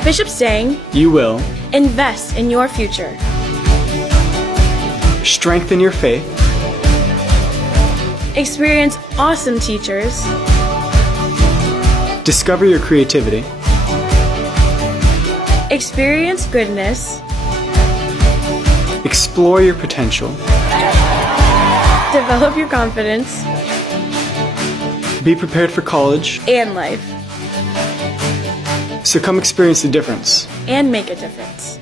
At Bishop Stang, you will invest in your future, strengthen your faith, experience awesome teachers, discover your creativity, experience goodness, explore your potential, develop your confidence, be prepared for college, and life, so come experience the difference. and make a difference.